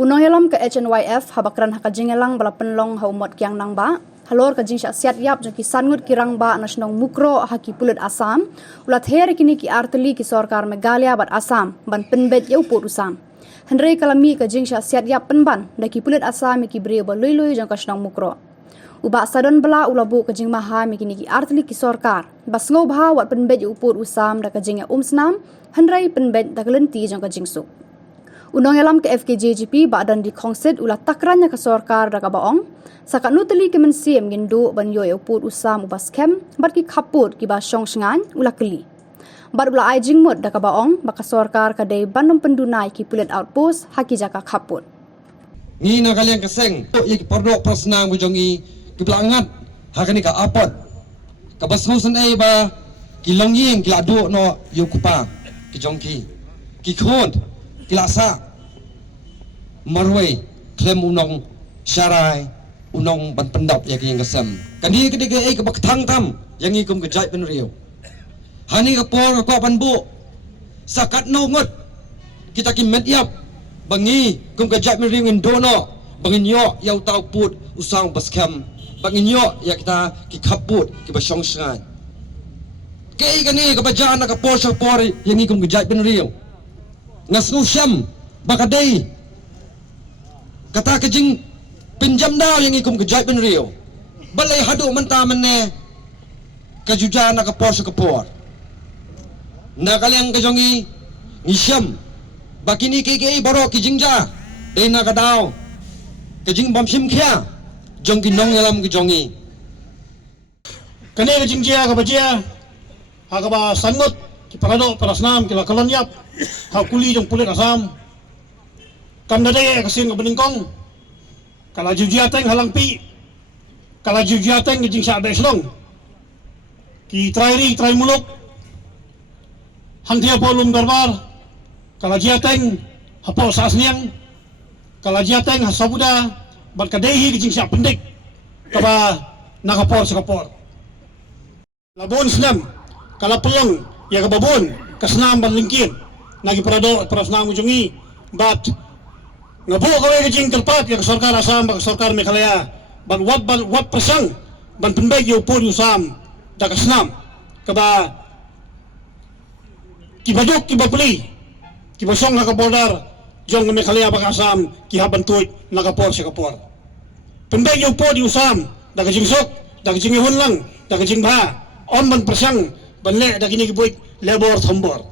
Unong yalam ke HNYF habakran hakajingelang bala penlong haumot kiang nang ba. Halor ka jing siat yap jong ki sangut kirang ba nasionong mukro haki pulut Assam. Ulat her kini ki arteli ki sorkar Meghalaya bat Assam ban penbet yau put usam. Hendrei kalami ka jing siat yap penban da ki pulut Assam ki brio ba lui jong ka nasionong mukro. Uba sadon bela ulabu ka jing maha mi kini ki arteli ki sorkar. Bas ngau bha wat penbet yau put usam da ka jing ya snam. Hendrei penbet da kelenti jong ka jing su. Undang yalam ke FKJGP badan di kongsit ulah takrannya ke sorkar daga baong. Sakat nuteli kemensiam gindu ban yo uput usam ubas kem bat ki kaput ki ba syong sengan ulah keli. Bat ulah ai jingmut daga baong baka sorkar kadai bandung pendunai ki pulit outpost haki jaka kaput. Ngi na kalian keseng ye ki pordok prosnang bujongi ki belangat hakani ka apot. Ka bashusan ai ba ki longying ki adu no yo kupa ki jongki ki khod kilasa marway klem unong syarai unong ban pendap yang yang kesem kani kediga ai ke baktang tam yang ikum ke jai pen riu hani ke por ko pan bu sakat no ngot kita ki met yap bangi kum ke jai pen riu indono bangin yo yau tau put usang baskem bangin yo ya kita ki kaput ki basong sangan kei kani ke bajana ke por sa por yang ikum ke jai pen riu ngasnu syam bakadai kata kejing pinjam daw yang ikum kejai ben rio balai hadu menta menne kajuja na kapor sa kapor na kaliang kajongi ngisyam bakini kiki baro kijingja dai na kadaw kejing bamsim khia jong kinong yalam kijongi kane kejingja kabajia agaba sangot ki parado parasnam ki lakalanyap hakuli jong pulit Assam kandade kasing beningkong kala jujiateng halangpi kala jujiateng jing sa beslong ki trai muluk hantia polum darbar kala jiateng hapo sasniang kala jiateng hasabuda barkadehi jing sa pendik kaba nakapor sa kapor labon slam kala pelong ya kababon kasnam ban lingkin nagi parado parasnam ujungi bat ngabo kawe kajing telpat ya sarkar Assam bak sarkar Meghalaya ban wat pasang ban penbeg yo pun usam da kasnam kaba kibadok kibapli kibasong nakabordar jong Meghalaya bak Assam kihaban tuit nakapor si kapor penbeg yo pun usam da kajing sok da kajing ihon lang da kajing ba on ban pasang banle da kini kibuik lebor thambor